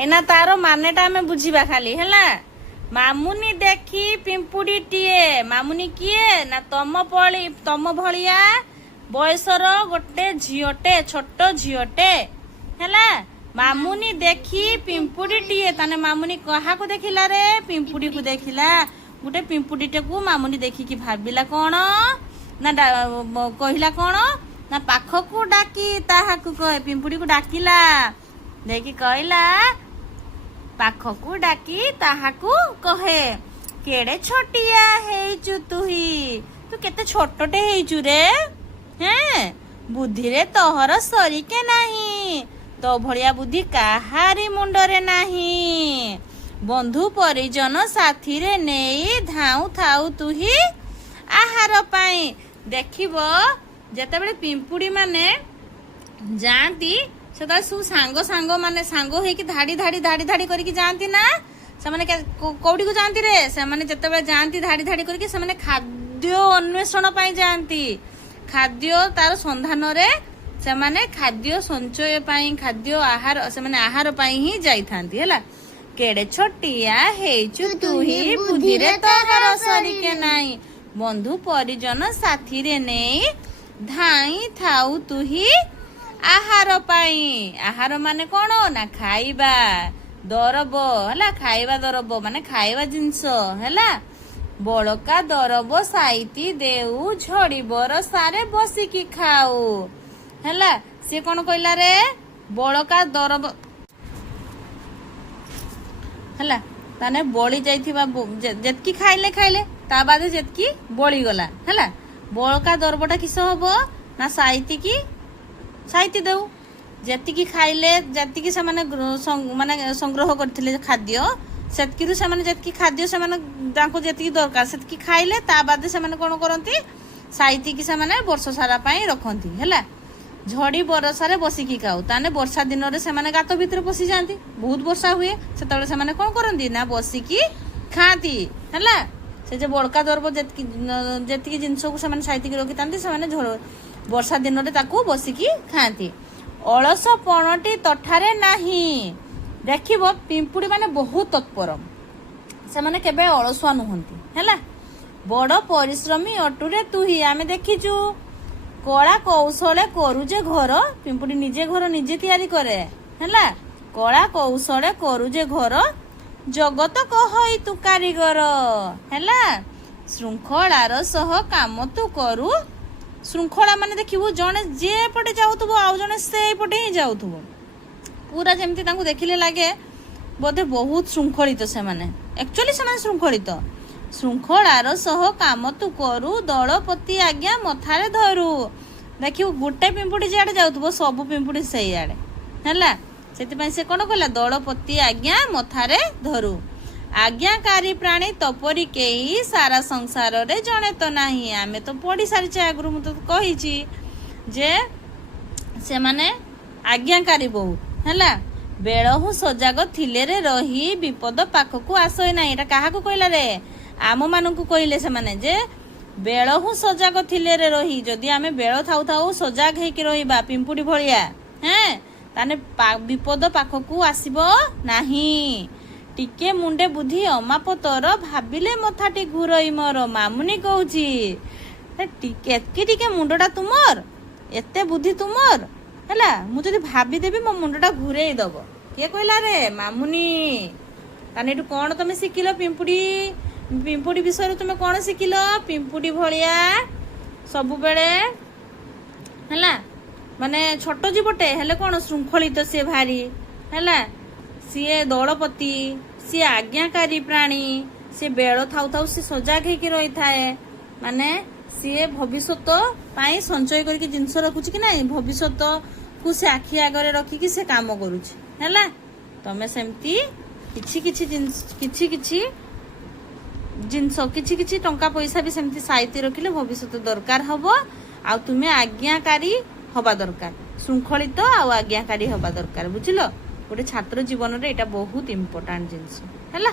एना तारो मानेटा आमे बुझीबा खाली हैला। मामुनी देखी पिंपुड़ी टीए। मामुनी किए ना तम भलिया बयसर गोटे झीटे छोट झीटे हैला। मामुनी देखी पिंपुड़ी टीए ताने मामुनी कहा को देखिला रे पिंपुड़ी को देखिला। गोटे पिंपुड़ीटे को मामुनी देखिकी भाबिला कौन ना कहला कौन ना पाखकू डाकी ताहाकू कहे पिंपुड़ी को डाकिला देखी कहला पाखकू डाकी ताहाकू कहे केड़े छोटिया हेचु तुही तू केते छोटटे हेचु रे हैं बुद्धि रे तोहर सरी के नहीं तो भलिया बुद्धि काहारी मुंडरे नहीं बंधु परिजन साथी रे नेई धाऊ थाऊ तुही आहार पाई देखिबो जेतेबेले पिंपुड़ी माने जाती से सब सांग सांग माने सांग होइकी धाड़ी धाड़ी धाड़ी धाड़ी करके जाती ना से माने कौड़ी को जाती रे से माने जेतेबेले जाती धाड़ी धाड़ी करके से माने खाद्य अन्वेषण पाई जाती खाद्य तार संधान रे से माने खाद्य संचय पाई खाद्य आहार से माने आहार पाई ही जाई थांती हैला। केड़े छोटिया हेचु तुही बुद्धि रे तोहर सरी के नाही बंधु परिजन साथी रे नेई धाई थाऊ तुही आहार पाई आहार माने कौन ना खाइबा दरब हैला खाइबा दरब माने खाइबा जिंस हैला। बड़का दरब साइती देऊ झड़ी बर सारे बसिकी खाऊ हैला। से कौन कहला रे बड़का दरब हैला ताने बड़ी जाइथिबा जेतकी खाइले खाइले ता बादे जेतकी बड़ी गला हैला। बड़का दरबटा किस हबो ना साइती देऊ जेतिकी खाइले जेतिकी से माने संग्रह करथिले खाद्य सेतकिरु से माने जेतिकी खाद्य से माने तांको जेतिकी दरकार सेतकी खाइले ता बादे से माने कोन करंती साइती की से माने वर्ष सारा पाई रखंती हैला। झड़ी बरसारे बसिकी खाऊ ताने वर्षा दिन रे से माने गात भीतर पसी जांती बहुत वर्षा हुए सेतबेले से माने कोन करंती ना बसिकी खाती हैला। से जे बड़का दरब जेतिकी जिनस को से माने साइती की रखी तांती से माने वर्षा दिन रे ताकू बसिकी खाती। अलस पणटी तठारे नाही देखिबो पिंपुड़ी माने बहुत तत्पर से माने केबे अलसुआ नुहंती हैला। बड़ परिश्रमी अटुरे तुही आमे देखिचु कला कौशले करूजे घर पिंपुड़ी निजे घर निजे तैयारी करे हैला। कला कौशले करूजे घर जगत कहई तू कारीगर हैला। श्रृंखलार सह काम तू करू श्रृंखला माने देखिबो जने जे पटे जाउथबो आउ जने से पटे ही जाउथबो पूरा जेमती तांको देखिले लागे बोधे बहुत श्रृंखलित से माने एक्चुअली से माने श्रृंखलित श्रृंखलार सह काम तू करू दलपति आज्ञा मथारे धरू देखिबो गोटे पिंपुड़ी जाडे जाउथबो सब पिंपुड़ी सेई आडे हैला। सेति से कोन कहला दलपति आज्ञा मथारे धरू आज्ञाकारी प्राणी तपरी केही सारा संसार रे जणे तो नाही आमे तो पढ़ी सारी आगु मु तो कहिची जे से माने आज्ञाकारी बहुत हैला। बेलहु सजाग थिले रे रही विपद पाखकू आसई नाही एटा काहा को कहला रे आम मानकू कहले से माने जे बेलहु सजाग थिले रे रही जदि आमे बेल थाउ थाउ सजाग हेकी रहिबा पिंपुड़ी भलिया हैं ताने विपद पाखकू आसीबो नाही। टिके मुंडे बुद्धि अमाप तोर भाबिले मथाटी घुरई मोर मामुनी कहूची टिके मुंडटा तुमर एते बुद्धि तुमर हैला। मु जदि भाबी देबी मो मुंडटा घुरेई दबो के कहला रे मामुनी ताने एटू कोन तमे सिखिलो पिंपुड़ी विषय तुमे कोन सिखिलो पिंपुड़ी भलिया सब बेले हैला माने छोट जीवटे हेले कोन श्रृंखलित से भारी हैला। सीए दलपति सी आज्ञाकारी प्राणी सी बेल थाउ थाउ सी सजाग हेकी रही थाए माने सी भविष्यत पाई संचय करके जिनस रखुची कि नाही भविष्यत को से आखि आगरे रखिकी से काम करूची हैला। तमे सेमती किछि किछि जिनस किछि टंका पैसा भी सेमती साइती रखिले भविष्यत दरकार हबो आ तुमे आज्ञाकारी हबा दरकार श्रृंखलित आ आज्ञाकारी हबा दरकार बुझिलो। गोटे छात्र जीवन रे एटा बहुत इम्पोर्टेंट जिनस हैला।